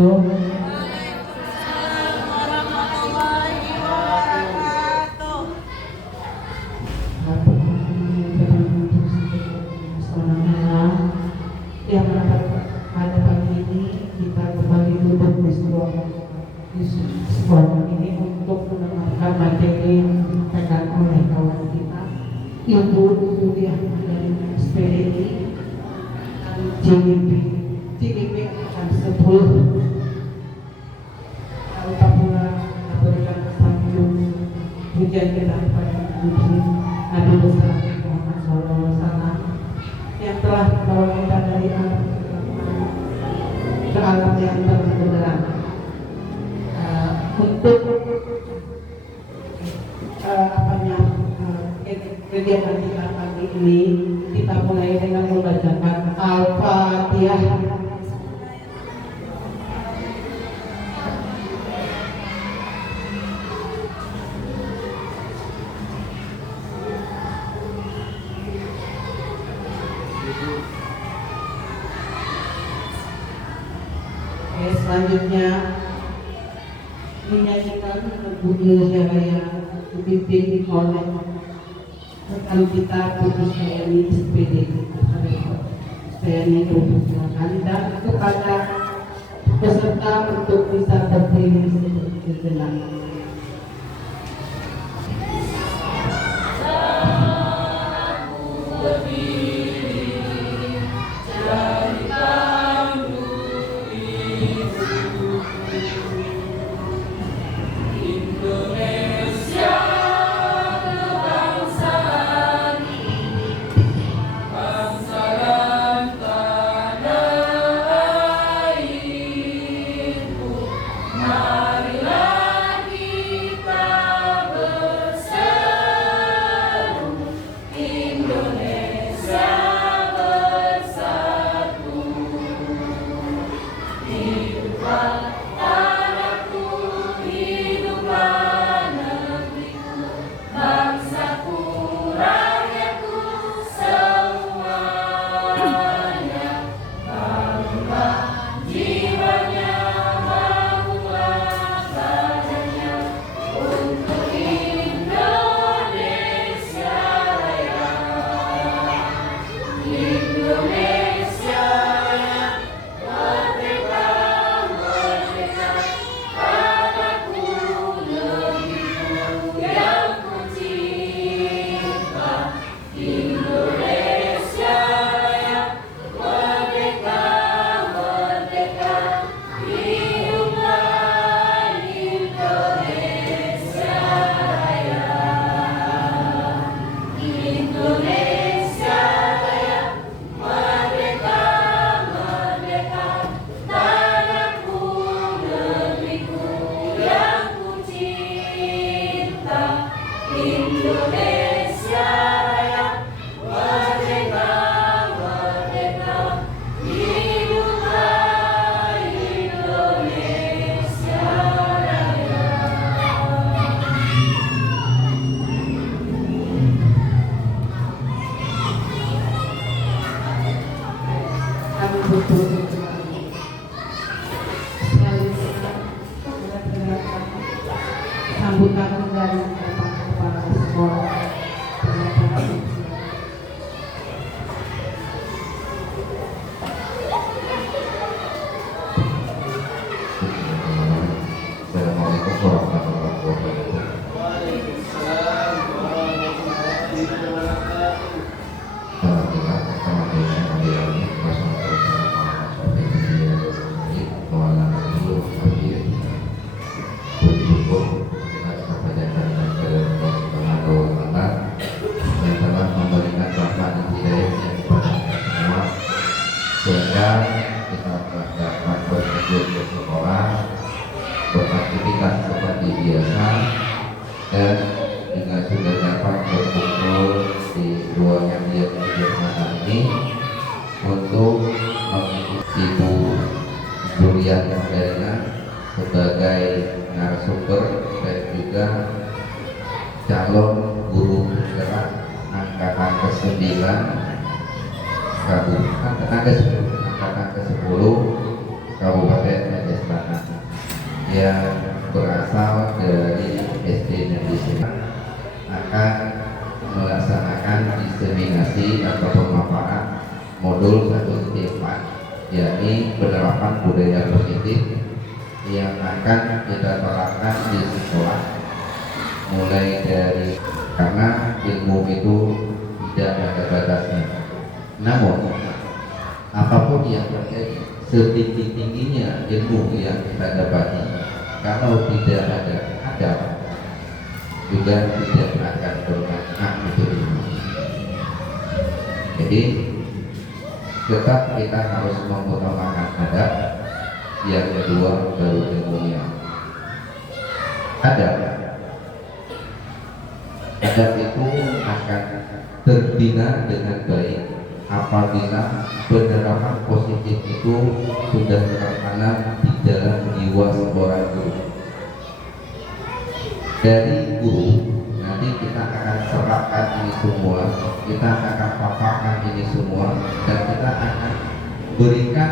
wabarakatuh. Waalaikumsalam warahmatullahi wabarakatuh. Yang pada pagi ini kita kembali duduk di sebuah ini untuk mendengarkan materi yang disampaikan oleh kawan kita, Ibu Kuliah dari SPDI CDP akan 10 apabila memberikan sambil hujan kita kepada Nabi besar Muhammad SAW yang telah membawa kita dari alam ke alam yang terbenderang. Untuk kegiatan kita pagi ini, kita mulai dengan membacakan Al-Fatihah. Selanjutnya menyanyikan lagu Indonesia Raya dipimpin oleh rekan kita Putus Hayani SPD. Saya silakan dan kepada peserta untuk bisa berdiri sejenak. Sambutan dari kepala sekolah. Assalamualaikum warahmatullahi wabarakatuh. Waalaikumsalam warahmatullahi wabarakatuh. Alhamdulillah, alhamdulillah, yang telah memberikan rahmat dan hidayahnya kepada kita semua, sehingga kita dapat berkunjung ke sekolah, beraktivitas seperti biasa, dan juga sudah dapat berkumpul di ruang yang biasa ini untuk mengikuti Ibu Julian Moderna sebagai narasumber dan juga calon guru penggerak angkatan ke-9 angkatan ke-10 Kabupaten Majestas. yang berasal dari SD Negeri Sema akan melaksanakan diseminasi atau pemaparan modul 1-4, yakni penerapan budaya positif yang akan kita terapkan di sekolah, mulai dari karena ilmu itu tidak ada batasnya. Namun apapun yang terjadi, setinggi-tingginya ilmu yang kita dapati, kalau tidak ada adab juga tidak akan bermanfaat itu ilmu. Jadi tetap kita harus mengutamakan adab. Yang kedua baru ilmunya. Adab itu akan terbina dengan baik apabila penerapan positif itu sudah tertanam di dalam jiwa seorang guru. Dari guru nanti kita akan serahkan ini semua, kita akan paparkan ini semua, dan kita akan berikan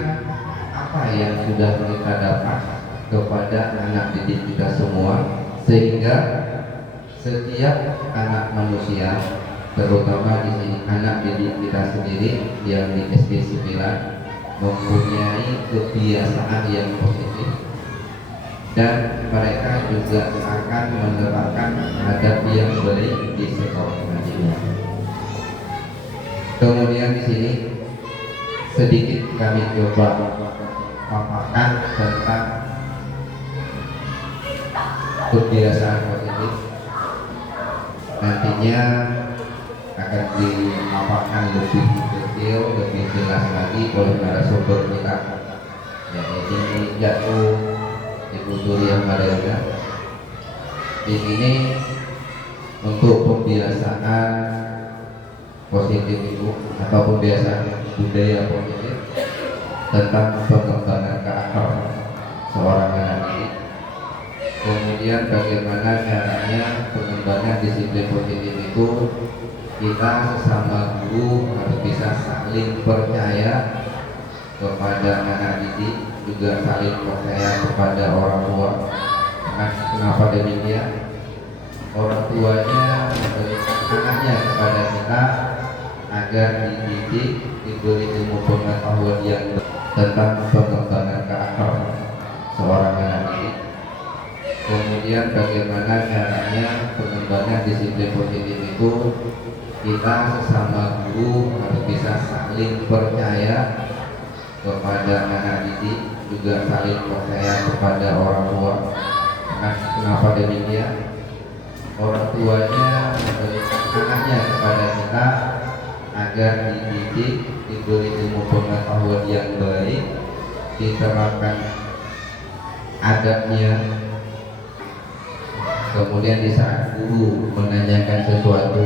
apa yang sudah kita dapat kepada anak didik kita semua, sehingga setiap anak manusia, terutama di sini anak didik kita sendiri yang di SD 9, mempunyai kebiasaan yang positif, dan mereka juga akan menerapkan adab yang baik di sekolah nantinya. Kemudian di sini sedikit kami coba paparkan tentang kebiasaan positif. Nantinya akan dipaparkan lebih detail, lebih jelas lagi oleh narasumber kita, yaitu Jatuh Ibu Suriah Malaysia. Di sini untuk pembiasaan positif itu atau pembiasaan budaya positif tentang pengembangan karakter seorang anak didik. Kemudian bagaimana caranya pengembangan disiplin positif itu, kita sesama guru harus bisa saling percaya kepada anak didik, juga saling percaya kepada orang tua. Kenapa demikian? Orang tuanya memberikan anaknya kepada kita agar dididik, diberi ilmu pengetahuan yang tentang pengembangan karakter seorang anak didik. Kemudian bagaimana caranya pengembangan disiplin positif itu, kita sesama guru harus bisa saling percaya kepada anak didik, juga saling percaya kepada orang tua. Kenapa demikian? Orang tuanya memberikan anaknya kepada kita agar dididik, diberi ilmu pengetahuan yang baik, diterapkan adabnya. Kemudian di saat guru menanyakan sesuatu,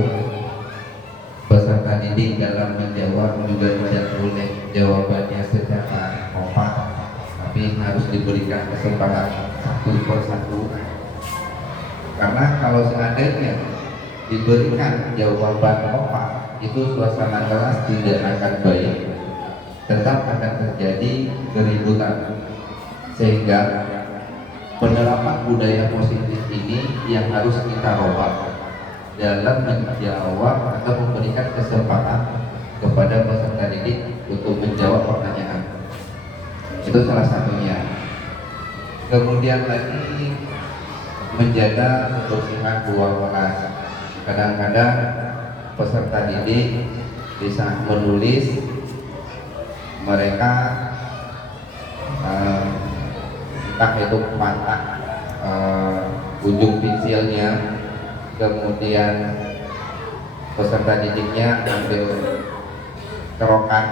peserta didik dalam menjawab juga tidak boleh jawabannya secara kompak, tapi harus diberikan kesempatan satu persatu. Karena kalau seandainya diberikan jawaban kompak, itu suasana kelas tidak akan baik, tetap akan terjadi keributan. Sehingga penerapan budaya positif ini yang harus kita robah dalam menjawab atau memberikan kesempatan kepada peserta didik untuk menjawab pertanyaan. Itu salah satunya. Kemudian lagi menjaga kebersihan ruang kelas. Kadang-kadang peserta didik di saat menulis mereka entah itu patah ujung pensilnya, kemudian peserta didiknya ambil kerokan,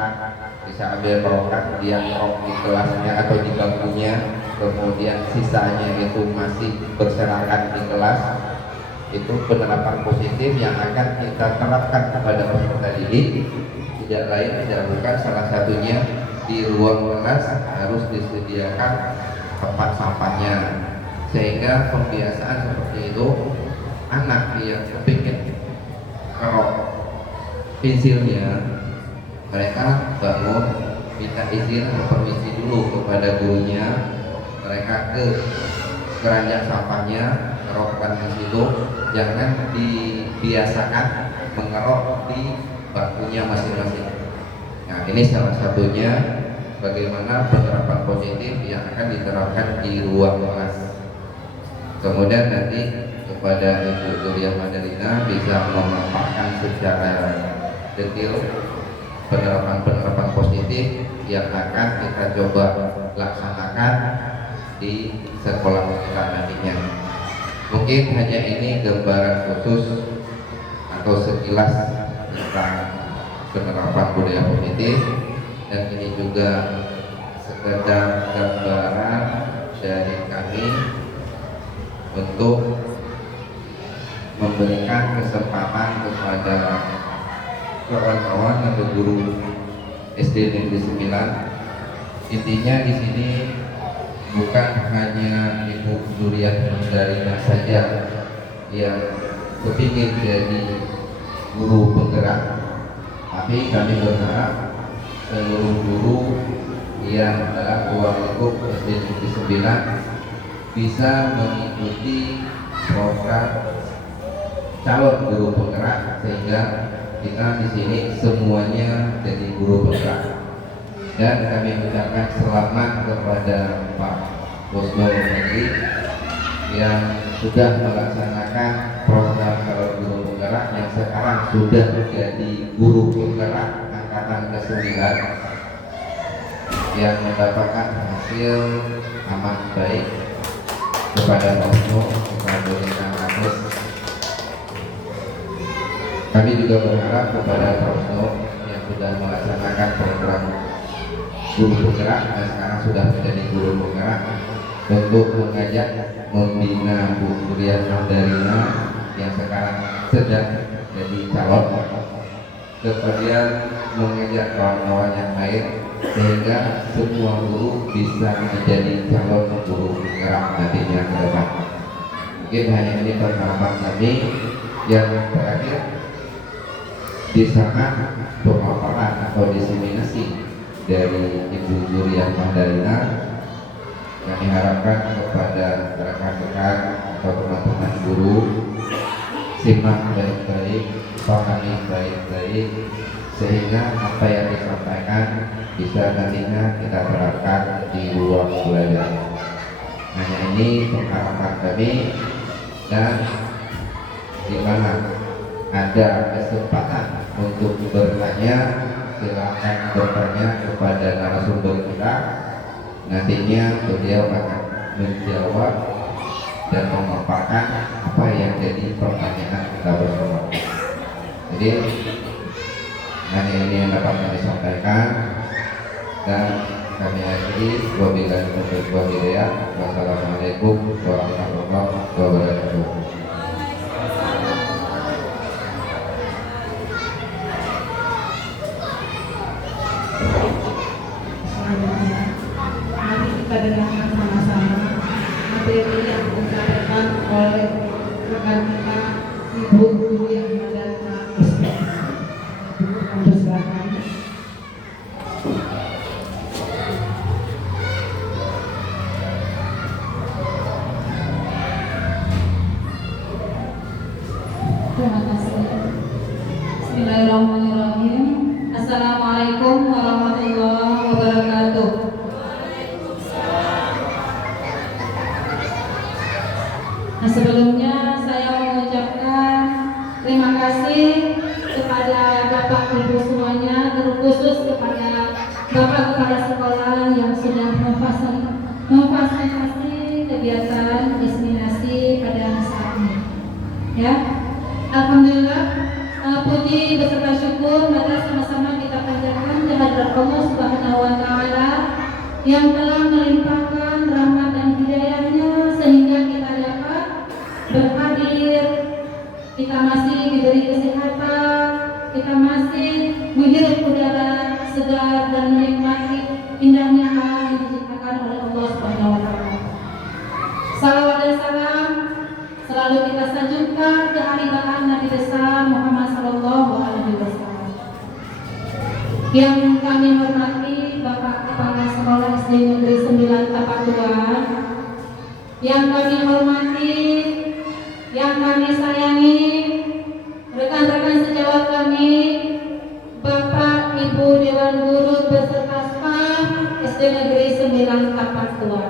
bisa ambil kerokan, dia ngerok di kelasnya atau di bangkunya, kemudian sisanya itu masih berserakan di kelas. Itu penerapan positif yang akan kita terapkan kepada peserta didik. Tidak lain tidak bukan, salah satunya di ruang kelas harus disediakan tempat sampahnya, sehingga pembiasaan seperti itu, anak yang kepingin kerok pensilnya, mereka bangun minta izin atau permisi dulu kepada gurunya, mereka ke keranjang sampahnya, ngerokkan di situ, jangan dibiasakan mengerok di bangkunya masing-masing. Nah, ini salah satunya bagaimana penerapan positif yang akan diterapkan di ruang kelas. Kemudian nanti kepada Ibu Duriah Madalina bisa memaparkan secara detail penerapan positif yang akan kita coba laksanakan di sekolah kita nantinya. Mungkin hanya ini gambaran khusus atau sekilas tentang penerapan budaya positif, dan ini juga sekedar gambaran dari kami untuk memberikan kesempatan kepada kawan-kawan atau guru SD Negeri 9. Intinya di sini bukan hanya Ibu Duriah Madalina saja yang kepingin jadi guru penggerak, tapi kami berharap seluruh guru yang dalam ruang lingkup SD Negeri 9 bisa mengikuti program calon guru penggerak, sehingga kita di sini semuanya jadi guru penggerak. Dan kami ucapkan selamat kepada Pak Bosno Negeri yang sudah melaksanakan program calon guru penggerak, yang sekarang sudah menjadi guru penggerak angkatan ke-9 yang mendapatkan hasil amat baik. Kepada Pak Bosno, kita berikan aplaus. Kami juga berharap kepada Pak Bosno yang sudah melaksanakan program guru penggerak dan sekarang sudah menjadi guru penggerak untuk mengajak membina Bu Duriah Madalina yang sekarang sedang jadi calon, kemudian mengajak kawan-kawan yang lain sehingga semua guru bisa menjadi calon guru penggerak nantinya ke depan. Mungkin hanya ini penerapan kami. Yang terakhir, di sana pemaparan atau diseminasi dari Ibu Duriah Madalina, kami harapkan kepada rekan-rekan atau teman-teman guru simak baik-baik, pahami baik-baik, sehingga apa yang disampaikan bisa nantinya kita terapkan di ruang belajar. Hanya ini pengharapan kami, dan di mana ada kesempatan untuk bertanya, silakan bertanya kepada narasumber kita. Nantinya beliau akan menjawab dan memaparkan apa yang jadi pertanyaan kita bersama. Jadi hanya ini yang dapat kami sampaikan, dan kami akhiri. Wabillahi taufiq wal hidayah. Wassalamualaikum warahmatullahi wabarakatuh. Selanjutnya, mari kita dengarkan sama-sama materi yang disampaikan oleh rekan kita Ibu Duriah Madalina SP. Kami silakan. Terima kasih. Bismillahirrahmanirrahim. Assalamualaikum warahmatullahi wabarakatuh. Nah, sebelumnya saya mengucapkan terima kasih kepada Bapak Ibu semuanya, terkhusus kepada Bapak Kepala Sekolah yang sudah memfasilitasi kegiatan diseminasi pada saat ini. Ya, alhamdulillah, puji beserta syukur mari sama-sama kita panjatkan kehadirat Allah Subhanahu wa taala yang telah melimpahkan rahmat dan hidayahnya sehingga kita dapat berhadir, kita masih diberi kesehatan, kita masih menghirup udara segar dan menikmati indahnya alam yang diciptakan oleh Allah Subhanahu wa taala. Salawat dan salam selalu kita sanjungkan ke haribahan Nabi besar Muhammad sallallahu alaihi wasallam. Yang kami hormati Bapak Kepala Sekolah SD Negeri 9 Tapatuan, yang kami hormati, yang kami sayangi, rekan-rekan sejawat kami, Bapak Ibu Dewan Guru beserta staf SD Negeri 9 Tapak Tua.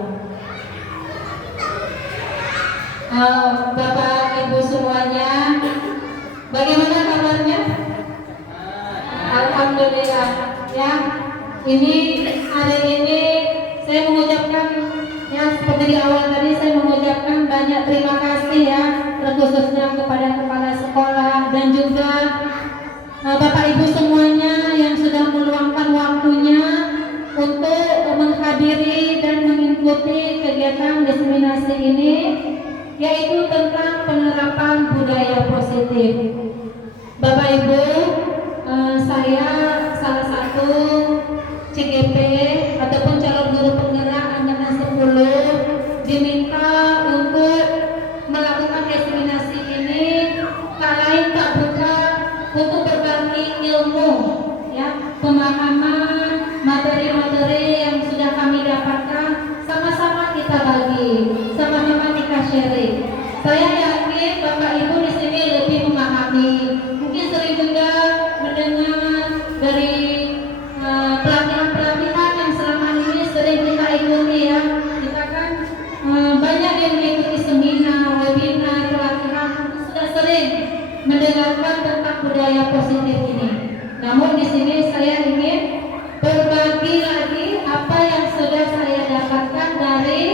Bapak Ibu semuanya, bagaimana kabarnya? Alhamdulillah ya. Ini hari ini saya mengucapkan ya seperti di awal tadi saya mengucapkan banyak terima kasih ya terkhususnya kepada kepala sekolah dan juga Bapak Ibu semuanya yang sudah meluangkan waktunya untuk menghadiri dan mengikuti kegiatan diseminasi ini, yaitu tentang penerapan budaya positif. Bapak Ibu, saya salah satu CGP ataupun calon guru penggerak angkatan 10 diminta untuk melakukan diseminasi ini tak lain tak bukan untuk berbagi ilmu ya, pemahaman materi-materi yang sudah kami dapatkan sama-sama kita bagi, sama-sama kita sharing. Saya yakin Bapak Ibu di sini lebih memahami, mungkin sering juga mendengar dari pelatihan-pelatihan yang selama ini sering kita ikuti ya. Kita kan banyak yang mengikuti seminar, webinar, pelatihan, sudah sering mendengarkan tentang budaya positif ini. Namun di sini saya ingin berbagi lagi apa yang sudah saya dapatkan dari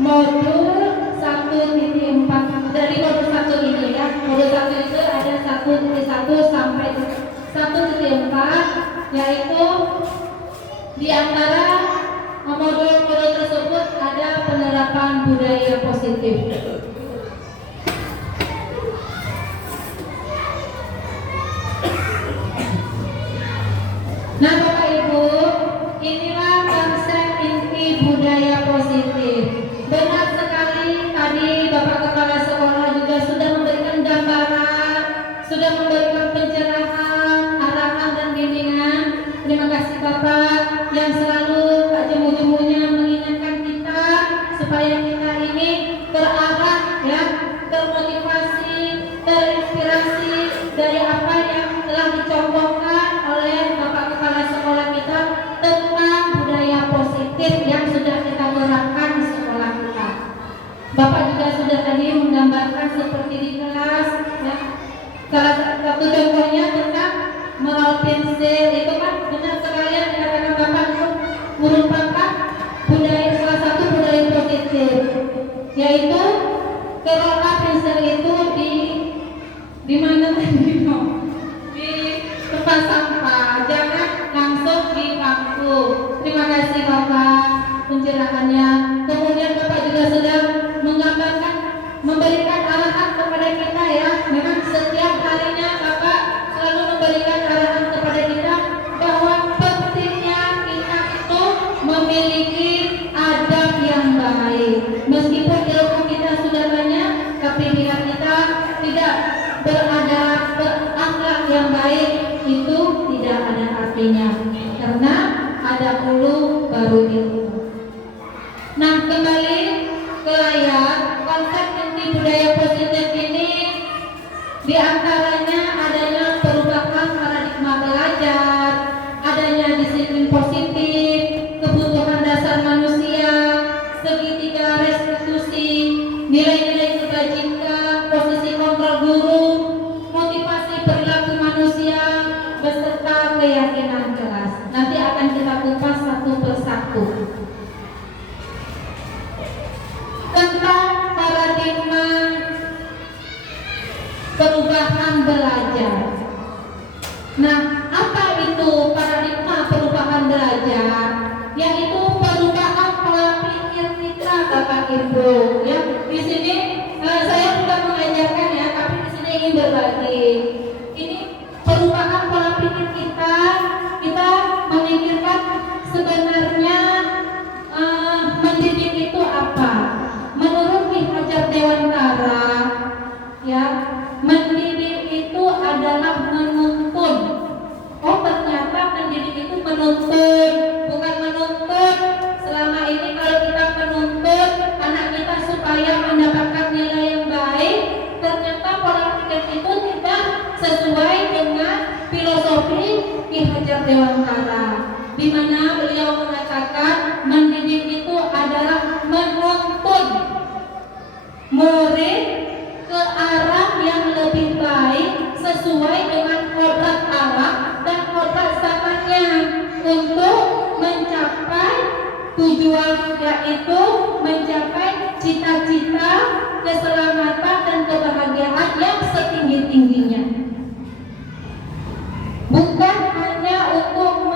modul 1.4 dari modul 1 ini ya. Modul 1 itu ada 1.1 sampai 1.4, yaitu di antara modul-modul tersebut ada penerapan budaya positif. Nah Bapak Ibu, inilah konsep inti budaya positif. Benar sekali tadi Bapak Kepala Sekolah juga sudah memberikan gambaran, sudah memberikan pencerahan, arahan dan bimbingan. Terima kasih Bapak yang selalu jemu-jemunya mengingatkan kita supaya kita ini terarah ya, termotivasi, terinspirasi dari apa yang telah dicontohkan oleh Bapak Kepala Sekolah kita tentang budaya positif yang sudah kita terapkan di sekolah kita. Bapak juga sudah tadi menggambarkan seperti di kelas ya. Salah satu contohnya tentang moral pensil, itu kan benar sekali yang dikatakan Bapak itu merupakan budaya, salah satu budaya positif, yaitu kelola pensil itu di mana tadi di tempat sampah, jangan langsung di bangku. Terima kasih Bapak pencerahannya. Kemudian Bapak juga sudah menggambarkan, memberikan arahan kepada kita ya. Memang setiap harinya Bapak selalu memberikan arahan kepada kita bahwa pentingnya kita itu memiliki adab yang baik. Meskipun ilmu kita sudah banyak, tapi bila kita tidak beradab, berakhlak yang baik, itu tidak ada artinya. Karena ada dulu baru ilmu. Nah, kembali ke layar, konsep inti budaya positif ini diantaranya adanya perubahan paradigma belajar, adanya disiplin positif, kebutuhan dasar manusia, segitiga restitusi, nilai-nilai kebajikan, posisi kontrol guru, motivasi perilaku manusia, beserta keyakinan kelas. Nanti akan kita kupas satu persatu. Tentang paradigma perubahan belajar. Nah, apa itu paradigma perubahan belajar? Yaitu perubahan pola pikir kita, Bapak Ibu. Ya, di sini saya bukan mengajarkan ya, tapi di sini ingin berbagi. Ini perubahan pola pikir kita memikirkan sebenarnya mendidik itu apa? Menurut Ki Hajar Dewantara, ya, mendidik itu adalah menuntun. Oh, ternyata mendidik itu menuntun, bukan menuntut. Selama ini kalau kita menuntut anak kita supaya murid ke arah yang lebih baik sesuai dengan kodrat Allah dan kodrat zamannya untuk mencapai tujuan, yaitu mencapai cita-cita keselamatan dan kebahagiaan yang setinggi-tingginya. Bukan hanya untuk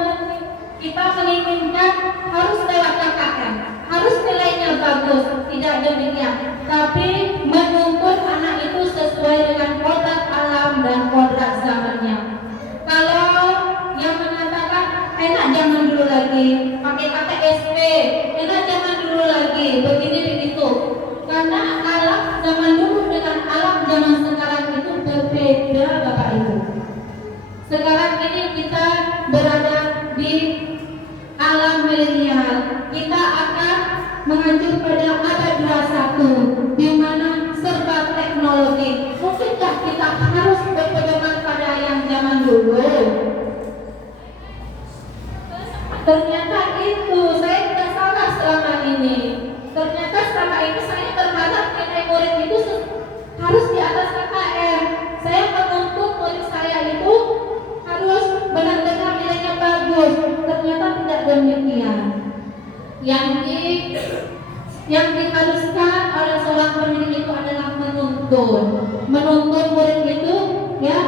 kita menginginkan harus lewat KKN, harus nilainya bagus, tidak demikian, tapi menuntut anak itu sesuai dengan kodrat alam dan kodrat zamannya. Kalau yang mengatakan enak zaman dulu lagi, pakai kata SP, enak zaman dulu lagi, begini begitu, karena alam zaman dulu dengan alam zaman sekarang itu berbeda, Bapak Ibu. Sekarang ini kita berada di alam milenial, kita akan mengacu pada abad 21 di mana serba teknologi. Mungkinkah kita harus berpedoman pada yang zaman dulu? Ternyata itu saya tidak salah selama ini. Ternyata selama ini saya berharap nilai murid itu harus di atas KKM. Saya menuntut murid saya itu harus benar-benar nilainya bagus. Ternyata tidak demikian. Yang diharuskan oleh seorang pendidik itu adalah menuntut murid itu, ya,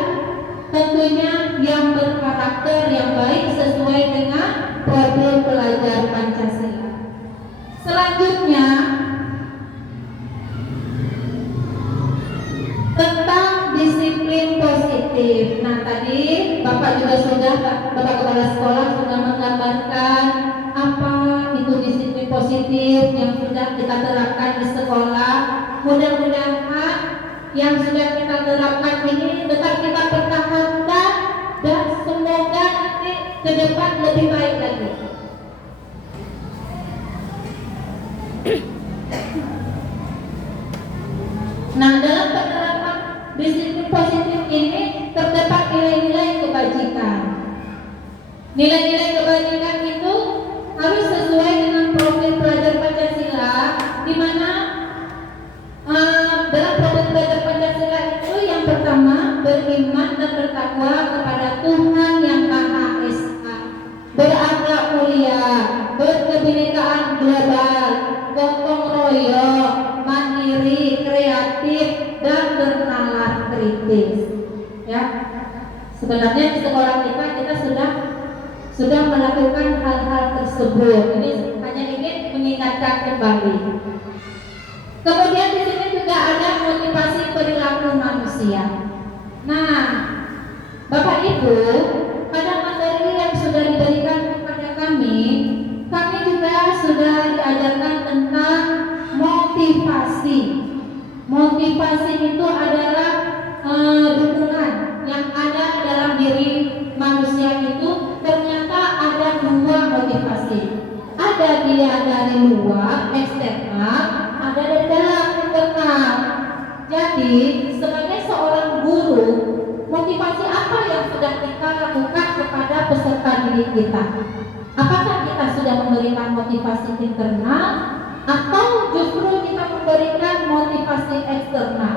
tentunya yang berkarakter yang baik sesuai dengan profil pelajar Pancasila. Selanjutnya tentang disiplin positif. Nah, tadi Bapak juga sudah, Bapak Kepala Sekolah sudah menggambarkan apa itu disiplin positif yang sudah kita terapkan di sekolah. Mudah-mudahan yang sudah kita terapkan ini tetap kita pertahankan dan semoga nanti ke depan lebih baik lagi. Nah, dalam penerapan disiplin positif ini terdapat nilai-nilai kebajikan. Nilai-nilai kebajikan itu harus sesuai dengan profil pelajar Pancasila, di mana dalam profil pelajar Pancasila itu yang pertama beriman dan bertakwa kepada Tuhan yang Maha Esa, berakhlak mulia, berkebinekaan global, gotong royong, mandiri, kreatif, dan bernalar kritis. Ya, sebenarnya di sekolah kita sudah melakukan hal-hal tersebut. Ini hanya ingin mengingatkan kembali. Kemudian di sini juga ada motivasi perilaku manusia. Nah, Bapak Ibu, pada materi yang sudah diberikan kepada kami juga sudah diajarkan tentang motivasi. Motivasi itu adalah dukungan yang ada dalam diri manusia itu. Ternyata ada dua motivasi. Ada dia dari luar, eksternal, ada dari dalam, internal. Jadi sebagai seorang guru, motivasi apa yang sudah kita lakukan kepada peserta didik kita? Apakah kita sudah memberikan motivasi internal atau justru kita memberikan motivasi eksternal?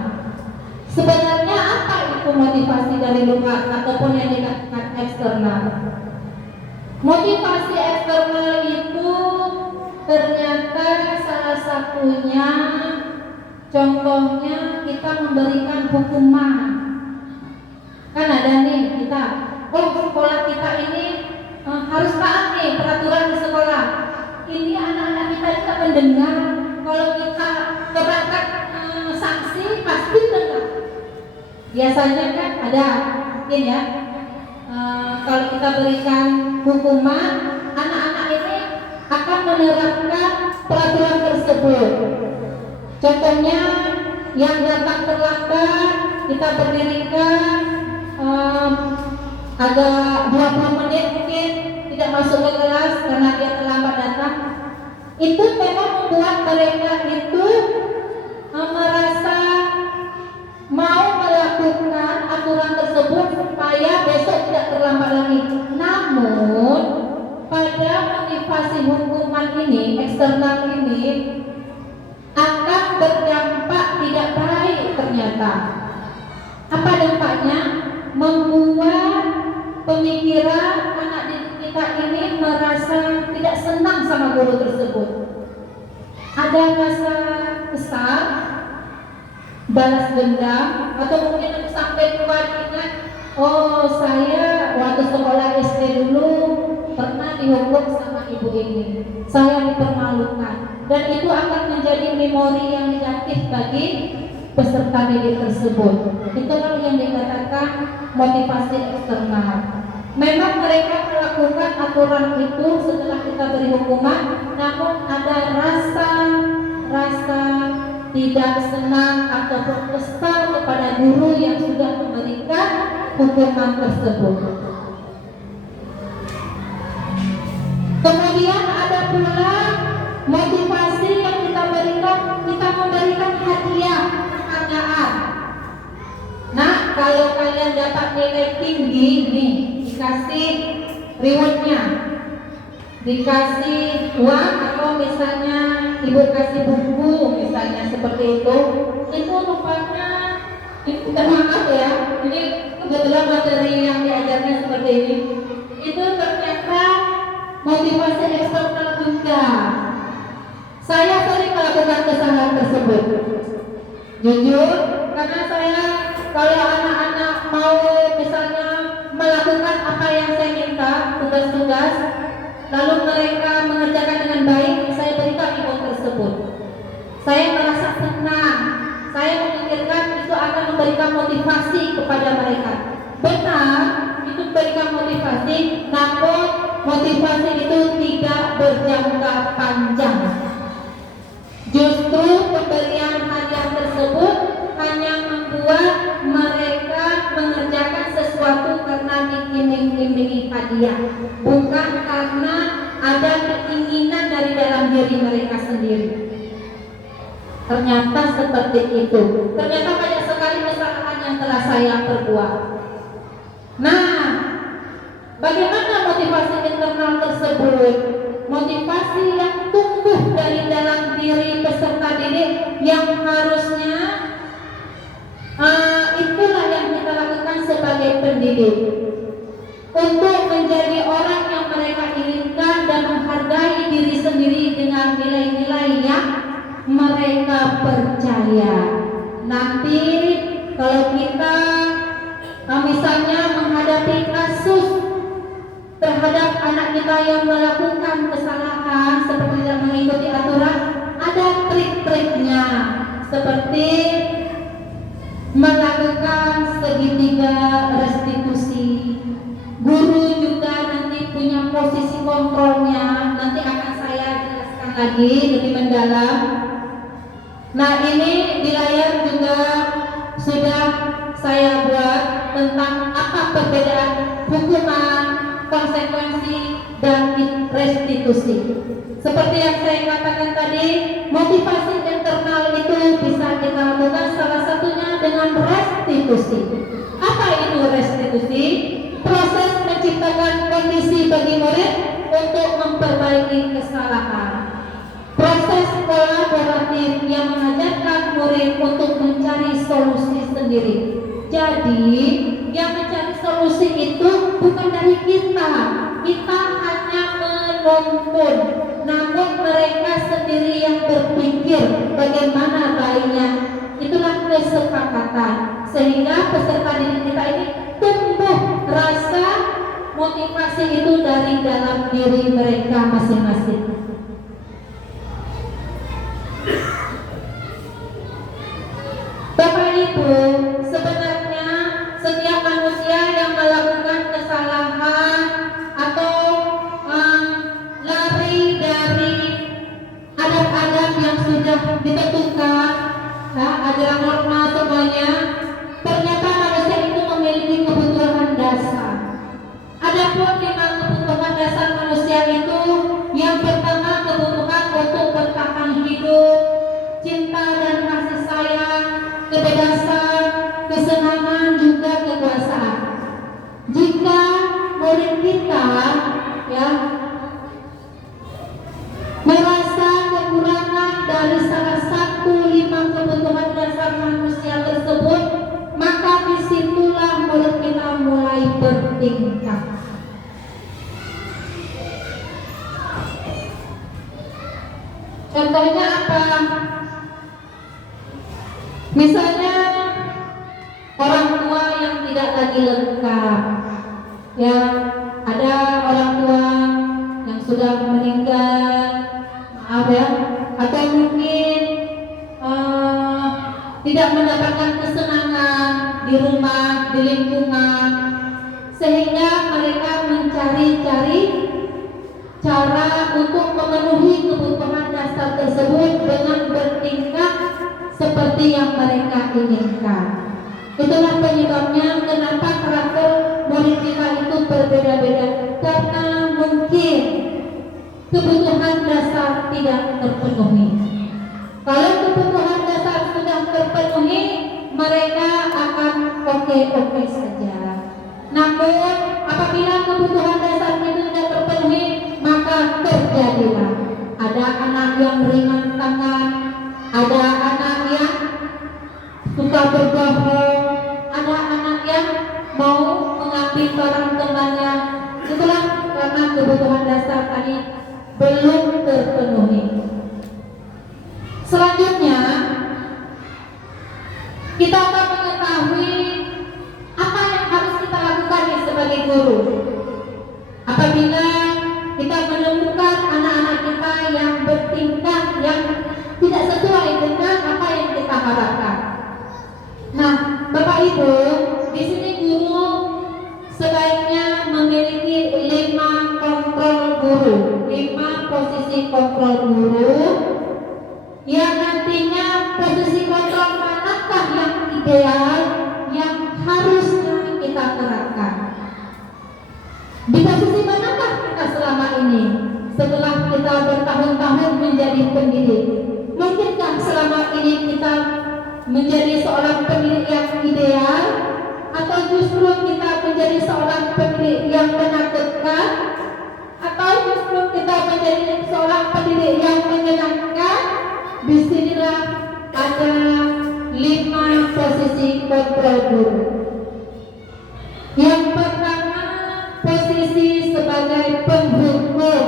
Sebenarnya apa itu motivasi dari luar ataupun yang dikatakan eksternal? Motivasi eksternal itu ternyata salah satunya, contohnya kita memberikan hukuman. Kan ada nih kita, sekolah kita ini harus taat nih peraturan di sekolah. Ini anak-anak kita juga mendengar. Kalau kita terapkan sanksi pasti dengar. Biasanya kan ada, mungkin ya, kalau kita berikan hukuman, anak-anak ini akan menerapkan peraturan tersebut. Contohnya yang datang terlambat kita berdirikan agak 20 menit mungkin tidak masuk ke kelas karena dia terlambat datang. Itu memang membuat mereka itu merasa mau melakukan aturan tersebut supaya besok tidak terlambat lagi. Namun pada motivasi hukuman ini, eksternal ini akan berdampak di pemikiran anak didik kita ini merasa tidak senang sama guru tersebut. Ada rasa kesal, balas dendam, atau mungkin sampai tua ingat, oh saya waktu sekolah SD dulu pernah dihukum sama ibu ini, saya dipermalukan, dan itu akan menjadi memori yang negatif bagi peserta didik tersebut. Itulah yang dikatakan motivasi eksternal. Memang mereka melakukan aturan itu setelah kita beri hukuman, namun ada rasa tidak senang ataupun kesal kepada guru yang sudah memberikan hukuman tersebut. Kemudian ada pula motivasi yang kita berikan, kita memberikan hadiah penghargaan. Nah, kalau kalian dapat nilai tinggi nih, dikasih rewardnya, dikasih uang, atau misalnya ibu kasih buku misalnya seperti itu rupanya, kita maaf ya, ini kebetulan materi yang diajarkan seperti ini, itu ternyata motivasi eksternal juga. Saya sering melakukan kesalahan tersebut, jujur, karena saya kalau anak-anak mau misalnya melakukan apa yang saya minta, tugas-tugas, lalu mereka mengerjakan dengan baik, saya berikan reward tersebut. Saya merasa senang, saya memikirkan itu akan memberikan motivasi kepada mereka. Benar, itu memberikan motivasi, namun motivasi itu tidak berjangka panjang. Justru pemberian hadiah tersebut hanya membuat mereka mengerjakan sesuatu karena diiming-imingi hadiah, bukan karena ada keinginan dari dalam diri mereka sendiri. Ternyata seperti itu. Ternyata banyak sekali kesalahan yang telah saya perbuat. Nah, bagaimana motivasi internal tersebut? Motivasi yang tumbuh dari dalam diri peserta didik yang harusnya itulah yang kita lakukan sebagai pendidik, untuk menjadi orang yang mereka inginkan dan menghargai diri sendiri dengan nilai-nilai yang mereka percaya. Nanti kalau kita misalnya menghadapi kasus terhadap anak kita yang melakukan kesalahan seperti tidak mengikuti aturan, ada trik-triknya, seperti melakukan segitiga restitusi. Guru juga nanti punya posisi kontrolnya, nanti akan saya jelaskan lagi lebih mendalam. Nah, ini di layar juga sudah saya buat tentang apa perbedaan hukuman, konsekuensi, dan restitusi. Seperti yang saya katakan tadi, motivasi internal itu bisa kita lakukan salah satunya dengan restitusi. Apa itu restitusi? Proses menciptakan kondisi bagi murid untuk memperbaiki kesalahan. Proses kolaboratif yang mengajarkan murid untuk mencari solusi sendiri. Jadi, yang mencari solusi itu bukan dari kita. Kita hanya menonton, namun mereka sendiri yang berpikir bagaimana baiknya. Itulah kesepakatan, sehingga peserta didik kita ini tumbuh rasa motivasi itu dari dalam diri mereka masing-masing. Bapak Ibu, sebenarnya setiap manusia yang melakukan kesalahan atau lari dari adab-adab yang sudah ditentukan, ajaran norma semuanya, ternyata manusia itu memiliki kebutuhan dasar. Adapun 5 kebutuhan dasar manusia itu, yang pertama kebutuhan untuk bertahan hidup, cinta dan kasih sayang, kebebasan, kesenangan, juga kekuasaan. Jika murid kita merasa kekurangan dari salah satu 5 kebutuhan dasar manusia tersebut, maka disitulah murid kita mulai bertingkah. Misalnya orang tua yang tidak lagi lengkap, ya ada orang tua yang sudah meninggal, maaf ya, atau mungkin tidak mendapatkan kesenangan di rumah, di lingkungan, sehingga mereka mencari-cari cara untuk memenuhi kebutuhan dasar tersebut dengan bertingkah seperti yang mereka inginkan. Itulah penyebabnya kenapa karakter murid kita itu berbeda-beda, karena mungkin kebutuhan dasar tidak terpenuhi. Kalau kebutuhan dasar sudah terpenuhi, mereka akan oke-oke saja. Namun apabila kebutuhan dasar itu tidak terpenuhi, maka terjadilah ada anak yang ringan tangan, ada anak yang suka berbohong, ada anak yang mau mengambil barang temannya. Itulah karena kebutuhan dasar tadi belum terpenuhi. Selanjutnya kita akan mengetahui apa yang harus kita lakukan sebagai guru apabila kita menemukan anak-anak kita yang bertingkah yang tidak sesuai dengan apa yang kita harapkan. Nah, Bapak Ibu, di sini guru sebaiknya memiliki 5 kontrol guru, 5 posisi kontrol guru yang nantinya posisi kontrol manakah yang ideal yang harusnya kita terapkan. Di posisi manakah kita selama ini setelah kita bertahun-tahun menjadi pendidik? Mungkinkah selama ini kita menjadi seorang pendidik yang ideal, atau justru kita menjadi seorang pendidik yang menakutkan, atau justru kita menjadi seorang pendidik yang menyenangkan? Disinilah ada 5 posisi kontrol guru. Yang pertama, posisi sebagai penghukum.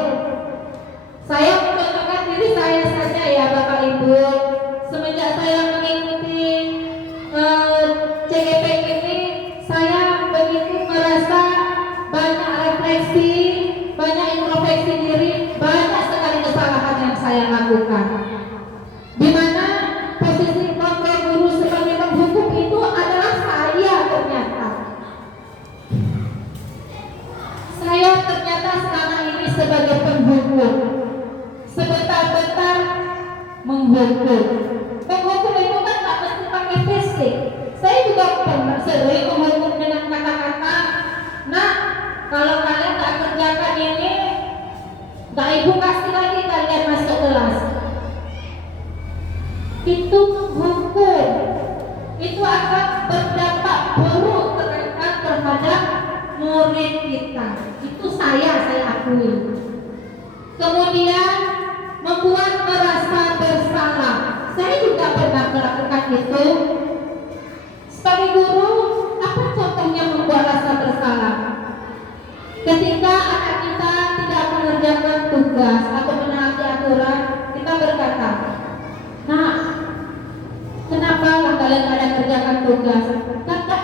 Saya mencontohkan diri saya saja ya Bapak Ibu. Semenjak saya mengikuti CGP ini, saya begitu merasa banyak refleksi, banyak introspeksi diri, banyak sekali kesalahan yang saya lakukan. Di mana posisi kontrol guru sebagai penghukum itu adalah saya ternyata. Saya ternyata selama ini sebagai penghukum, sebentar-bentar menghukum. Menghukum itu kan tak mesti pakai fisik. Saya juga pernah sering menghukum dengan kata-kata, nah kalau kalian tak kerjakan ini, tak ibu kasih lagi kalian masuk kelas. Itu menghukum, itu akan berdampak buruk terhadap murid kita. Itu saya akui. Kemudian membuat merasa bersalah. Saya juga pernah melakukan itu. Sebagai guru, apa contohnya membuat rasa bersalah? Ketika anak kita tidak mengerjakan tugas atau menaati aturan, kita berkata, nah, kenapa kalian ada kerjakan tugas? Kata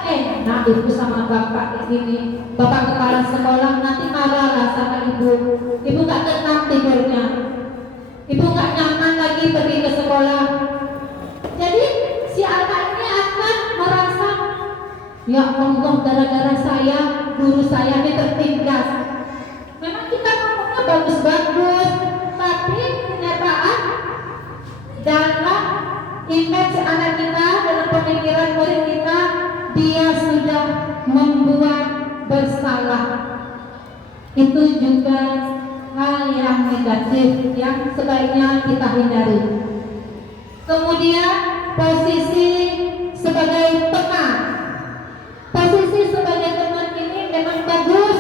nah ibu sama bapak ini, bapak kepala sekolah nanti marah sama ibu. Ibu gak tenang tidurnya, ibu gak nyaman lagi pergi ke sekolah. Jadi si anak ini akan merasa, ya Allah, gara-gara saya, guru saya ini tertindas. Memang kita ngomongnya bagus-bagus, tapi kenyataan dalam image anak kita, dalam pemikiran murid kita, dia sudah membuat bersalah. Itu juga hal yang negatif yang sebaiknya kita hindari. Kemudian posisi sebagai teman. Posisi sebagai teman ini memang bagus,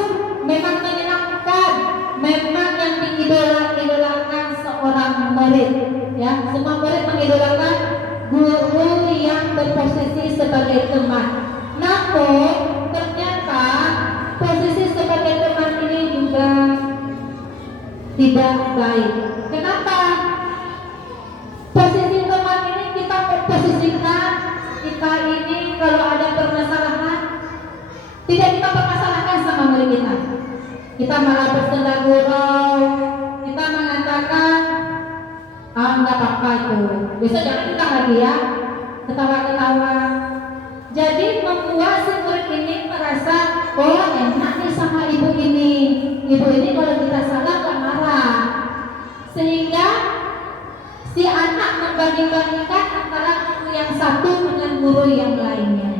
memang menyenangkan, memang yang diidolakan seorang murid. Ya, semua murid mengidolakan guru yang berposisi sebagai teman. Namun ternyata posisi sebagai teman ini juga tidak baik. Kenapa? Posisi teman ini kita posisikan kita malah bersenda gurau, kita mengatakan nggak apa-apa itu, besok jangan kita lagi ya, ketawa-ketawa. Jadi membuat si murid ini merasa, oh enak nih sama ibu ini kalau kita salah gak marah, sehingga si anak membanding-bandingkan antara guru yang satu dengan guru yang lainnya.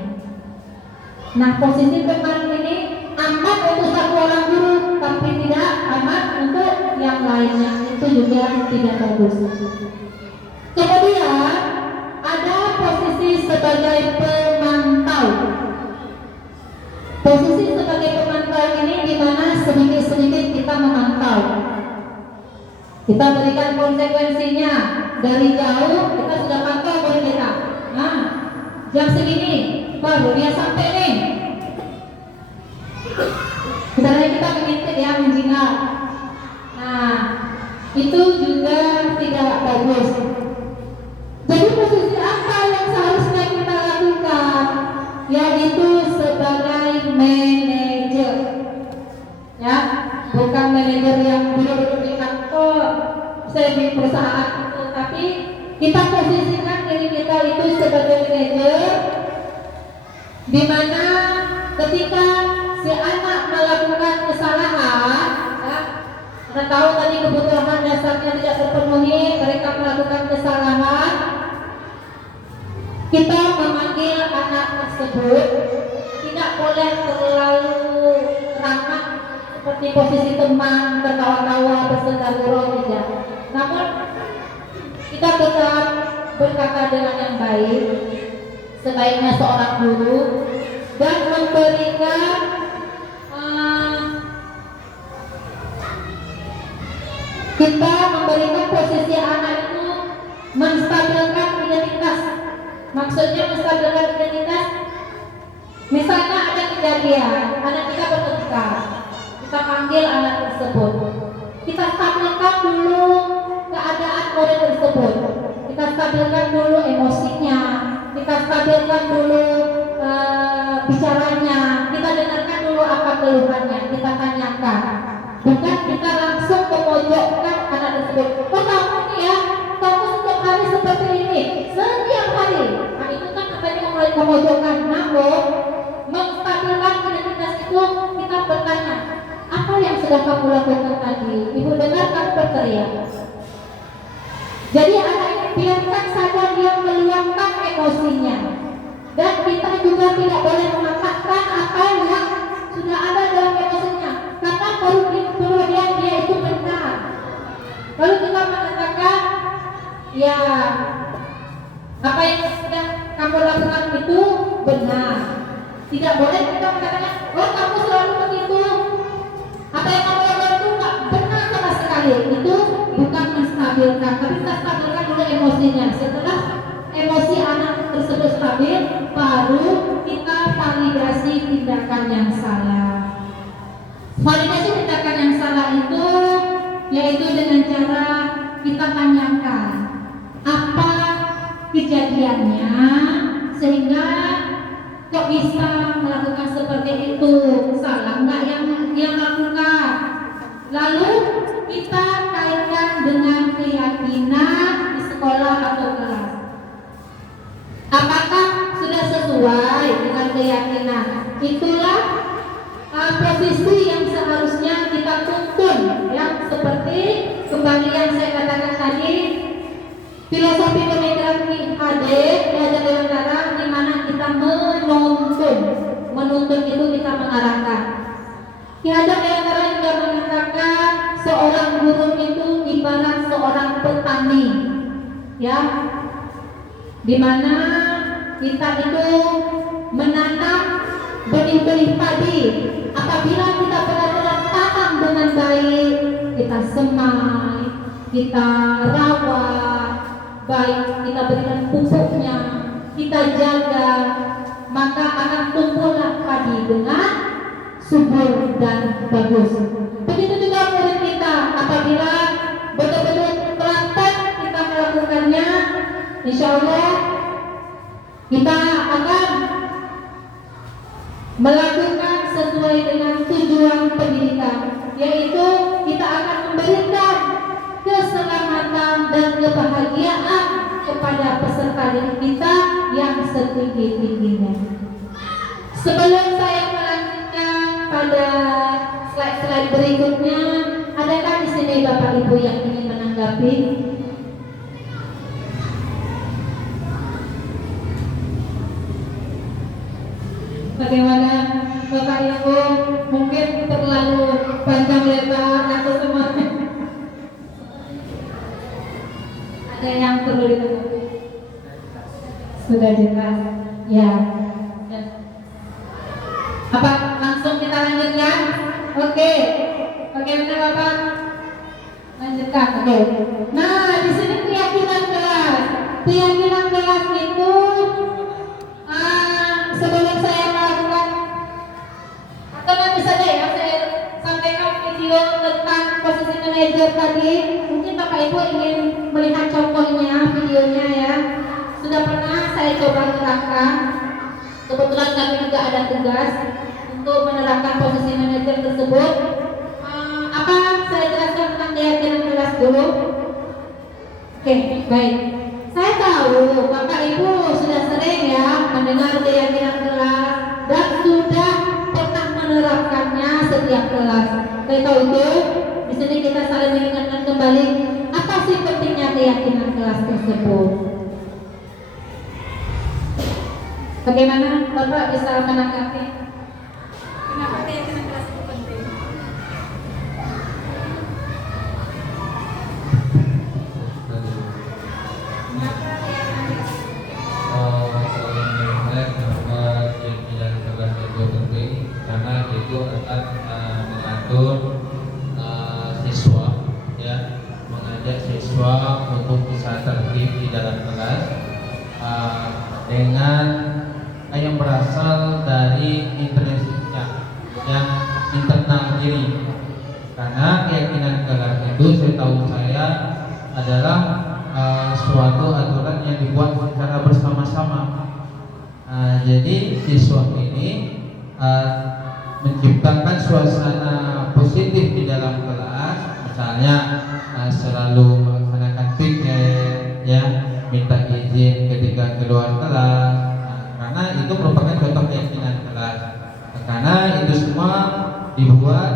Nah, posisi kemarin ini amat untuk satu orang guru, tapi tidak amat untuk yang lainnya, itu juga tidak bagus. Kemudian ada posisi sebagai pemantau. Posisi sebagai pemantau ini di mana sedikit-sedikit kita memantau. Kita berikan konsekuensinya, dari jauh kita sudah pantau murid kita. Nah, jam segini baru dia sampai nih. Misalnya kita mengintip ya, menjinak. Nah, itu juga tidak bagus. Jadi posisi apa yang seharusnya kita lakukan? Yaitu sebagai manajer, ya, bukan manajer yang duduk di kantor, saya di perusahaan itu, tapi kita posisikan diri kita itu sebagai manajer, di mana ketika si anak melakukan kesalahan, ya, kita tahu tadi kebutuhan dasarnya tidak terpenuhi, mereka melakukan kesalahan, kita memanggil anak tersebut, tidak boleh terlalu ramah seperti posisi teman, tertawa-tawa, bersenda gurau, tidak. Namun kita tetap berkata dengan yang baik, sebaiknya seorang guru, dan memberikan kita memberikan posisi anak itu menstabilkan identitas. Maksudnya menstabilkan identitas, misalnya ada kejadian anak kita bertengkar, kita panggil anak tersebut, kita stabilkan dulu keadaan murid tersebut, kita stabilkan dulu emosinya, kita stabilkan dulu bicaranya, kita dengarkan dulu apa keluhannya, kita tanyakan, bukan kita langsung memojokkan anak tersebut. Oh kamu nih ya, kamu setiap hari seperti ini, setiap hari. Nah itu kan namanya mulai memojokkan. Namun menstabilkan identitas itu kita bertanya, apa yang sudah kamu lakukan tadi? Ibu dengar kamu berteriak. Jadi anak ini biarkan saja dia meluapkan emosinya, dan kita juga tidak boleh memaksakan apa yang sudah ada dalam emosinya, karena kemudian dia itu benar. Lalu kita mengatakan, ya apa yang sudah kamu lakukan itu benar. Tidak boleh kita mengatakan, oh kamu selalu begitu, apa yang kamu lakukan itu nggak benar sama sekali. Itu bukan menstabilkan, tapi kita stabilkan dulu emosinya. Setelah emosi anak tersebut stabil, baru kita validasi tindakan yang salah. Validasi tindakan yang salah itu yaitu dengan cara kita tanyakan apa kejadiannya sehingga kok bisa melakukan seperti itu, salah nggak yang lakukan. Lalu kita kaitkan dengan keyakinan di sekolah atau kelas. Apakah sudah sesuai dengan keyakinan? Itulah posisi yang seharusnya kita tuntun, ya, seperti kembali yang saya katakan tadi, filosofi pemikiran IHD diajar Dewantara, di mana kita menuntun itu kita mengarahkan. Diajar Dewantara juga mengatakan seorang guru itu ibarat seorang petani, ya, di mana kita itu menanam benih-benih padi. Apabila kita benar-benar tanam dengan baik, kita semai, kita rawat baik, kita berikan pupuknya, kita jaga, maka akan tumbuhlah padi dengan subur dan bagus. Begitu juga murid kita, apabila betul-betul praktek kita melakukannya, insya Allah kita akan melakukan sesuai dengan tujuan pendidikan, yaitu kita akan memberikan keselamatan dan kebahagiaan kepada peserta didik kita yang setinggi-tingginya. Sebelum saya melanjutkan pada slide-slide berikutnya, adakah di sini Bapak Ibu yang ingin menanggapi? Bagaimana Bapak Ibu? Mungkin terlalu panjang lebar atau semuanya? Ada yang perlu ditanggapi? Sudah jelas, ya. Apa langsung kita lanjutkan? Oke, bagaimana Bapak? Lanjutkan, oke. Nah, di sini keyakinan kelas. Keyakinan kelas itu sebelum saya melakukan atau nanti saja ya saya sampaikan video tentang posisi manajer tadi. Mungkin Bapak Ibu ingin melihat contohnya, videonya ya. Sudah pernah saya coba terapkan. Kebetulan kami juga ada tugas untuk menerapkan posisi manajer tersebut. Apa saya jelaskan tentang keyakinan kelas dulu? Oke, baik. Saya tahu Bapak Ibu sudah sering ya mendengar keyakinan kelas dan sudah pernah menerapkannya setiap kelas. Saya tahu itu. Di sini kita saling mengingatkan kembali apa sih pentingnya keyakinan kelas tersebut. Bagaimana Bapak bisa menanggapi? Kenapa keyakinan kelas itu penting? Karena itu akan mengatur siswa, ya, mengajak siswa untuk bisa tertib di dalam kelas dengan yang berasal dari intrinsiknya, yang internal diri. Karena keyakinan kelas itu setahu saya adalah suatu aturan yang dibuat secara bersama-sama. Jadi siswa ini menciptakan suasana positif di dalam kelas, misalnya selalu melaksanakan piket, ya, minta izin ketika keluar kelas, karena itu merupakan contoh keyakinan kelas. Karena itu semua dibuat,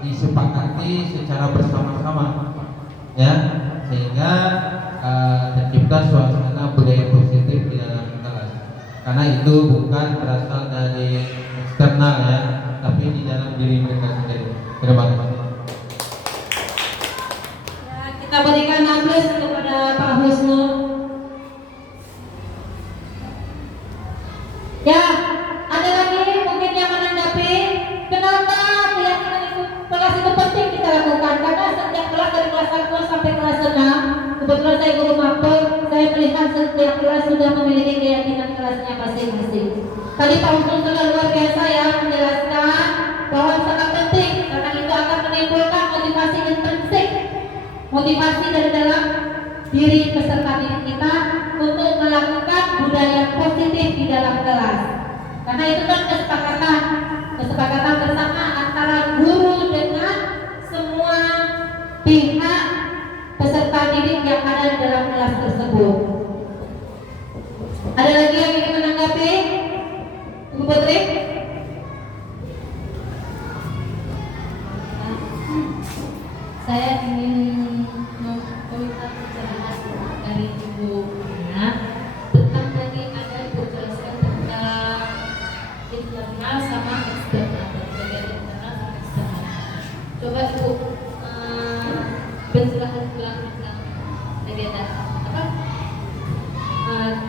disepakati secara bersama-sama, ya, sehingga tercipta suasana budaya positif di dalam kelas. Karena itu bukan berasal dari eksternal ya, tapi di dalam diri mereka sendiri. Terima kasih. Ya, kita berikan aplaus kepada Pak Husnul. Ya, ada lagi mungkin yang menanggapi kenapa keyakinan itu kelas itu penting kita lakukan? Karena setiap kelas dari kelas 1 sampai kelas 6, kebetulan saya guru mapel, saya melihat setiap kelas sudah memiliki keyakinan kelasnya masing-masing. Tadi Pak Husnul sudah luar biasa ya menjelaskan bahwa sangat penting karena itu akan menimbulkan motivasi intrinsik, motivasi dari dalam diri peserta didik kita untuk melakukan budaya positif di dalam kelas. Karena itu kan kesepakatan bersama antara guru dengan semua pihak peserta didik yang ada di dalam kelas tersebut. Ada lagi yang ingin menanggapi? Bu Putri? Saya ingin meminta pencerahan dari Ibu Ana tentang tadi ada jelaskan tentang internal sama eksternal, bagian internal sama eksternal. Coba Ibu pencerahan ulang tentang kegiatan apa?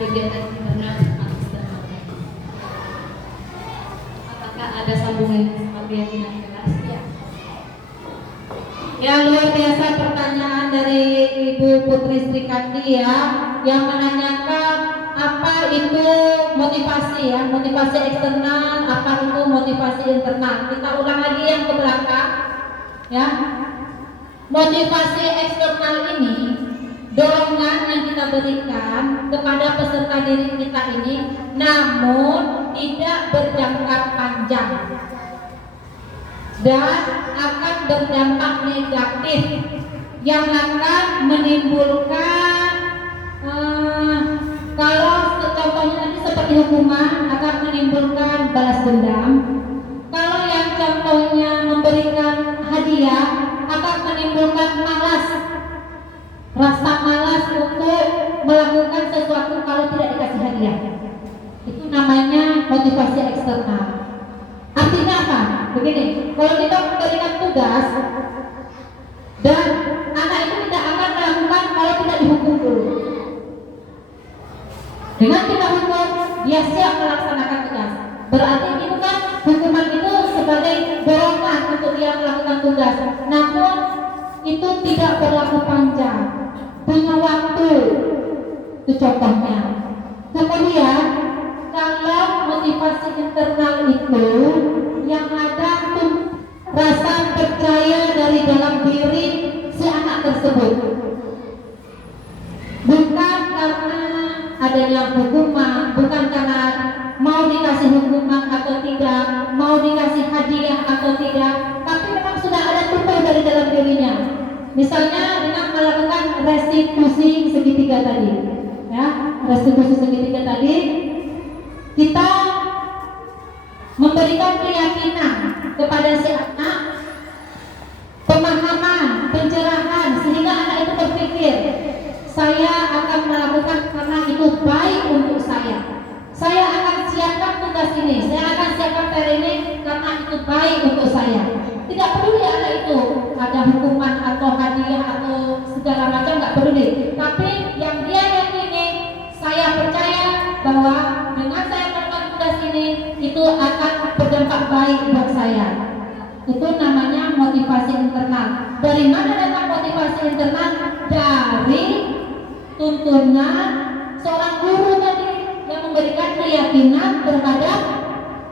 Kegiatan internal sama eksternal. Apakah ada sambungan sama keyakinan kelas? Ya. Ya, luar biasa pertanyaan dari Ibu Putri Sri Kandi ya, yang menanyakan apa itu motivasi ya, motivasi eksternal, apa itu motivasi internal. Kita ulang lagi yang ke belakang ya. Motivasi eksternal ini dorongan yang kita berikan kepada peserta didik kita ini, namun tidak berjangka panjang. dan akan berdampak negatif yang akan menimbulkan kalau contohnya nanti seperti hukuman akan menimbulkan balas dendam. Kalau yang contohnya memberikan hadiah akan menimbulkan malas, rasa malas untuk melakukan sesuatu kalau tidak dikasih hadiah. Itu namanya motivasi eksternal. Artinya apa? Begini, kalau kita memberikan tugas dan anak itu tidak akan melakukan kalau tidak dihukum dulu. Dengan kita hukum, dia siap melaksanakan tugas. Berarti itu kan hukuman itu sebagai dorongan untuk dia melakukan tugas. Namun itu tidak berlaku panjang, punya waktu. Itu contohnya. Kemudian kalau motivasi internal itu yang ada tuh rasa percaya dari dalam diri si anak tersebut, bukan karena adanya hukuman, bukan karena mau dikasih hukuman atau tidak, mau dikasih hadiah atau tidak, tapi memang sudah ada tumbuh dari dalam dirinya. Misalnya dengan melakukan restitusi segitiga tadi, ya, restitusi segitiga tadi, kita memberikan keyakinan kepada si anak, pemahaman, pencerahan, sehingga anak itu berpikir, saya akan melakukan karena itu baik untuk saya. Saya akan siapkan tugas ini, saya akan siapkan PR ini karena itu baik untuk saya. Tidak peduli anak itu ada hukuman atau hadiah atau segala macam, nggak peduli. Tapi yang dia yakini, saya percaya bahwa dengan saya melakukan tugas ini itu akan berdampak baik buat saya. Itu namanya motivasi internal. Dari mana datang motivasi internal? Dari tuntunan seorang guru tadi yang memberikan keyakinan terhadap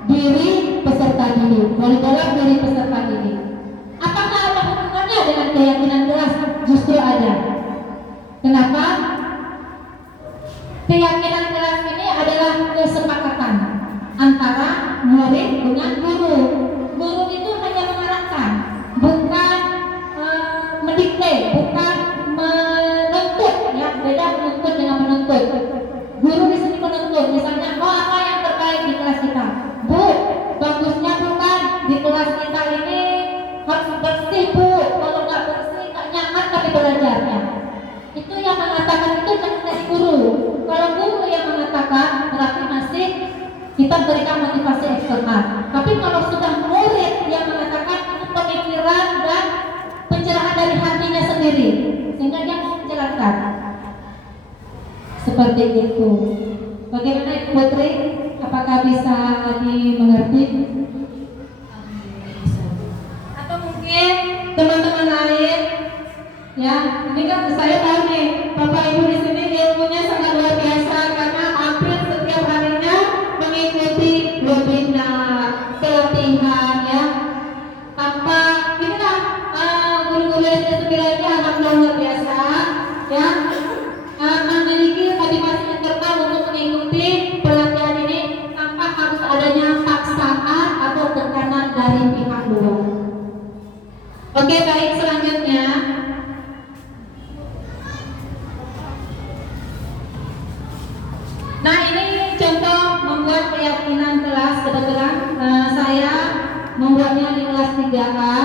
diri peserta didik, dari dalam diri peserta didik. Apakah ada hubungannya dengan keyakinan kelas? Justru ada. Kenapa? Keyakinan kelas ini adalah kesepakatan antara murid dengan guru. Guru itu hanya mengarahkan, bukan mendikte, bukan menuntut, ya, beda menuntut dengan menuntut. Guru di sini menuntut, misalnya, oh apa yang terbaik di kelas kita? Bu, bagusnya bukan di kelas kita ini harus bersih bu, kalau nggak bersih nggak nyaman tapi belajarnya. Itu yang mengatakan itu jangan dari guru. Kalau guru yang mengatakan berarti masih kita berikan motivasi eksternal. Tapi kalau sudah murid yang mengatakan itu pemikiran dan pencerahan dari hatinya sendiri, sehingga dia mau menjelaskan. Seperti itu. Bagaimana Ibu Putri? Apakah bisa dimengerti? Atau mungkin teman-teman lain, ya, ini kan saya tahu nih, Bapak Ibu di sini ilmunya sangat luar biasa karena hampir setiap harinya mengikuti webinar, pelatihan, ya. Tanpa inilah guru-guru SD 9 ini alhamdulillah luar biasa, ya. Memiliki motivasi internal untuk mengikuti pelatihan ini tanpa harus adanya paksaan atau tekanan dari pihak luar. Oke, baik, selanjutnya nah ini contoh membuat keyakinan kelas. Kebetulan saya membuatnya di kelas 3A.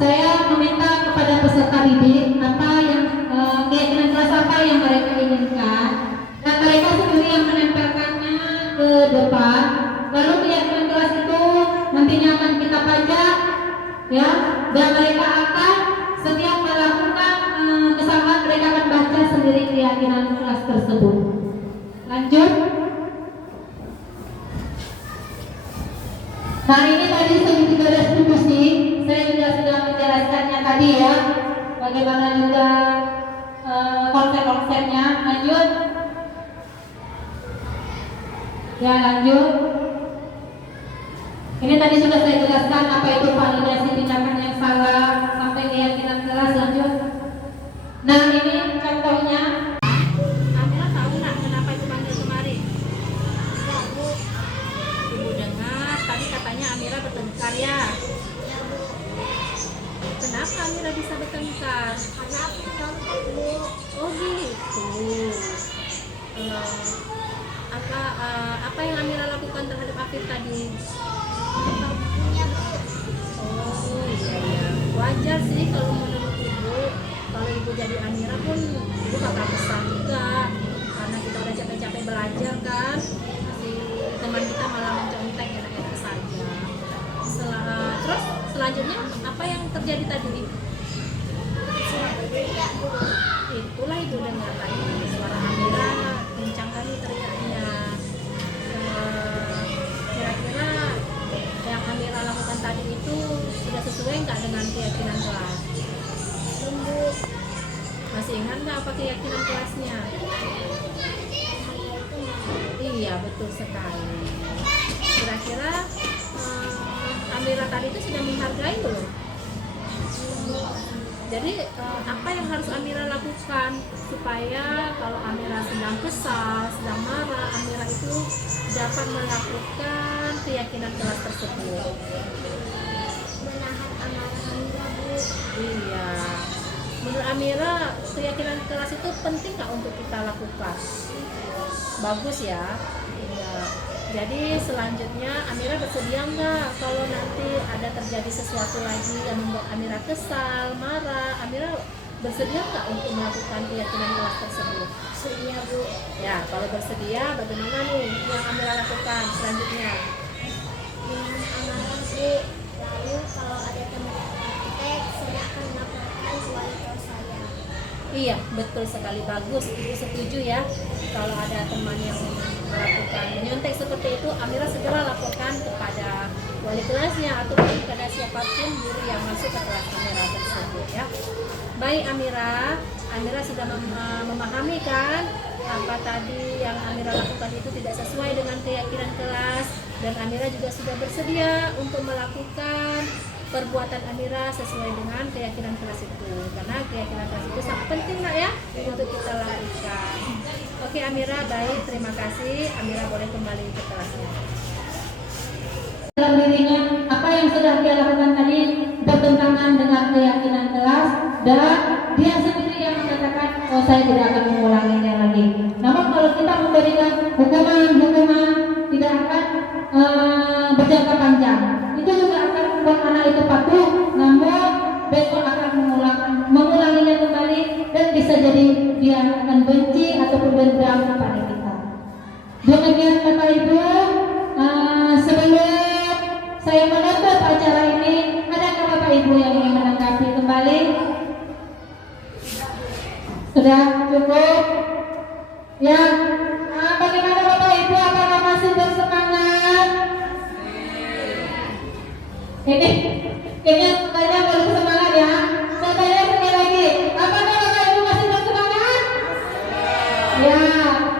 Saya meminta kepada peserta didik apa yang keyakinan kelas apa yang mereka inginkan, dan mereka sendiri yang menempelkannya ke depan. Lalu keyakinan kelas itu nantinya akan kita pajak, ya, dan mereka akan setiap melakukan kesalahan mereka akan baca sendiri keyakinan kelas tersebut. Lanjut. Nah ini tadi segitiga restitusi, saya juga sudah menjelaskannya tadi, ya, bagaimana juga konsep-konsepnya. Lanjut. Ya, lanjut. Ini tadi sudah saya jelaskan apa itu validasi tindakan yang salah sampai keyakinan kelas. Lanjut. Nah ini contohnya. Amira tahu nggak kenapa itu panggil kemari? Ibu dengar tadi katanya Amira bertengkar ya. apa yang Amira lakukan terhadap Afif tadi? Oh iya, wajar sih kalau menurut ibu. Kalau ibu jadi Amira pun ibu bakal kesal juga, karena kita udah capek-capek belajar kan, si teman kita malah mencontek enak-enak saja. Terus selanjutnya apa yang terjadi tadi? Itulah ibu dengar tadi suara Amira kencang kali teriaknya. Kira-kira yang Amira lakukan tadi itu sudah sesuai nggak dengan keyakinan kelas? Masih ingat nggak apa keyakinan kelasnya? Iya, betul sekali. Kira-kira Amira tadi itu sudah menghargai belum? Jadi apa yang harus Amira lakukan supaya kalau Amira sedang kesal, sedang marah, Amira itu dapat melakukan keyakinan kelas tersebut? Menahan amarah Amira, Bu. Iya. Menurut Amira, keyakinan kelas itu penting nggak untuk kita lakukan? Bagus ya. Iya. Jadi selanjutnya Amira bersedia nggak kalau nanti ada terjadi sesuatu lagi yang membuat Amira kesal, marah, Amira bersedia nggak untuk melakukan keyakinan kelas tersebut? Bersedia, Bu. Ya, kalau bersedia, bagaimana nih yang Amira lakukan selanjutnya? Dengan amarah, Bu. Lalu kalau ada teman yang praktek, saya akan melaporkan ke wali kelas saya. Iya, betul sekali, bagus. Ibu setuju ya. Kalau ada teman yang melakukan menyontek seperti itu, Amira segera laporkan kepada wali kelasnya atau kepada siapapun guru yang masuk ke kelas Amira tersebut ya. Baik Amira sudah memahami kan apa tadi yang Amira lakukan itu tidak sesuai dengan keyakinan kelas, dan Amira juga sudah bersedia untuk melakukan perbuatan Amira sesuai dengan keyakinan kelas itu, karena keyakinan kelas itu sangat penting nak ya untuk kita lakukan. Oke Amira, baik, terima kasih. Amira boleh kembali ke kelasnya. Dalam dirinya apa yang sudah dia lakukan tadi bertentangan dengan keyakinan kelas, dan dia sendiri yang mengatakan, oh saya tidak akan mengulanginya lagi. Namun kalau kita memberikan hukuman tidak akan berjangka panjang, itu juga akan membuat anak itu patuh, namun besok akan mengulanginya kembali, dan bisa jadi dia akan benci ataupun dendam kepada kita. Demikian Bapak Ibu, sebelum saya menutup acara ini, adakah Bapak Ibu yang ingin menanggapi kembali? Sudah cukup? Ya, bagaimana Bapak Ibu, apakah masih bersemangat? Ini semuanya baru semangat ya. Saya tanya sekali lagi, apakah Bapak Ibu masih bersemangat? Ya,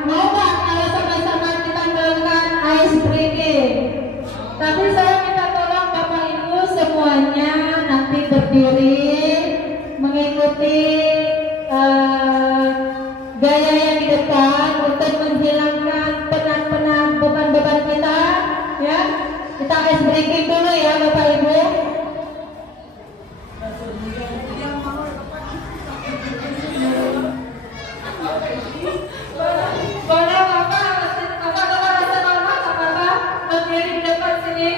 mau nggak kalau sama-sama kita melakukan ice breaking? Tapi saya minta tolong Bapak Ibu semuanya nanti berdiri mengikuti gaya yang di depan untuk menghilangkan penat-penat beban-beban kita ya. Kita ice breaking dulu ya Bapak Ibu. Boleh Bapak rasa normal Bapak berdiri di depan sini.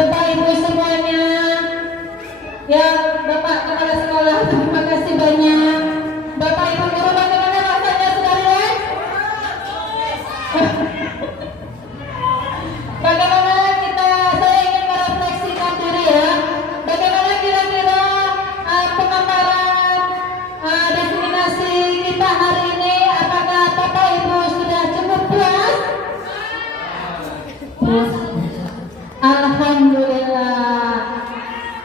Bapak Ibu semuanya, ya Bapak Kepala Sekolah, terima kasih banyak. Bapak Ibu guru, bagaimana rasanya sudah relax? Bagaimana saya ingin merefleksikan diri ya. Bagaimana kira-kira pemaparan destinasi kita hari ini? Apakah Bapak Ibu sudah cukup puas? Puas. Alhamdulillah.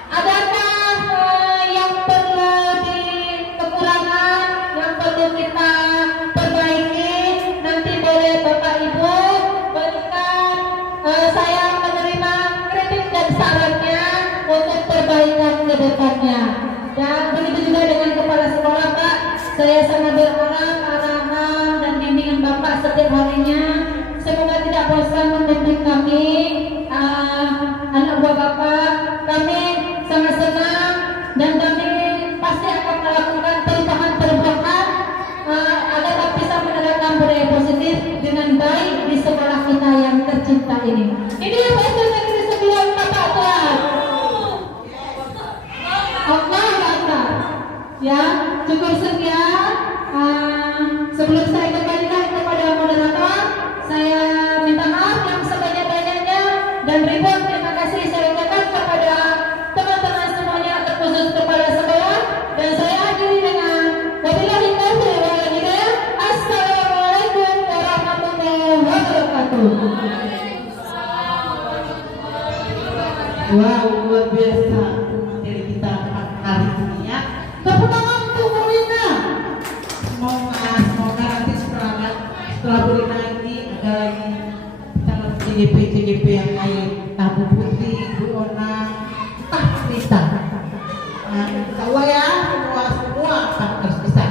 Adakah yang perlu kekurangan yang perlu kita perbaiki? Nanti boleh Bapak Ibu berikan, saya menerima kritik dan sarannya untuk perbaikan ke depannya. Dan begitu juga dengan kepala sekolah Pak, saya sangat berharap arahan dan bimbingan Bapak setiap harinya semoga tidak bosan membimbing kami, anak buah Bapak. Kami sangat senang dan kami pasti akan melakukan perubahan-perubahan agar bisa menerapkan budaya positif dengan baik di sekolah kita yang tercinta ini. Ini yang SD Negeri 9 Bapak Tuhan. Allah Akbar. Ya, cukup sekian. Sebelum saya kembalikan kepada moderator, saya minta maaf yang sebanyak-banyaknya dan ribuan terima kasih saya ucapkan kepada teman-teman semuanya, terkhusus kepala sekolah, dan saya akhiri dengan wabillahi taufiq wal hidayah. Assalamualaikum warahmatullahi wabarakatuh. Wow, luar biasa materi kita hari ini ya. Tepuk tangan untuk Bu Rina. Semoga nanti setelah Bu Rina ini ada lagi calon CGP yang lain. Nah, Bu Putri, Bu Ona, Rita. Nah, insya Allah ya, semua akan terus bisa.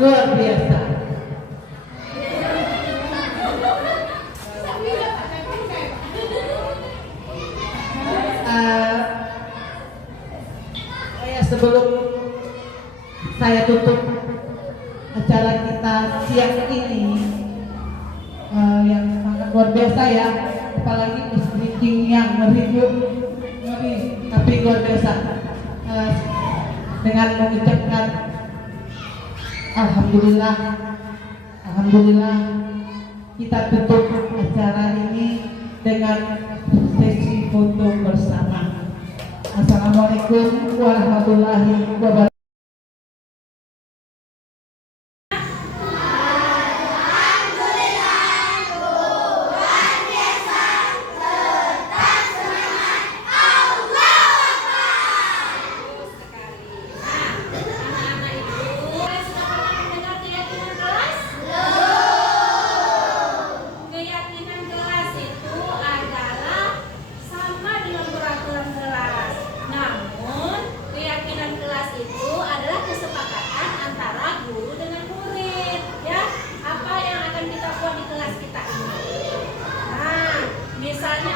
Luar biasa. Sebelum saya tutup acara kita siang ini, yang sangat luar biasa ya, apalagi speaking yang ngeri tapi luar biasa, dengan mengucapkan alhamdulillah kita tutup acara ini dengan sesi foto bersama. Assalamualaikum warahmatullahi wabarakatuh. Keyakinan kelas itu adalah sama dengan peraturan kelas. Namun, keyakinan kelas itu adalah kesepakatan antara guru dengan murid. Ya, apa yang akan kita buat di kelas kita ini. Nah, misalnya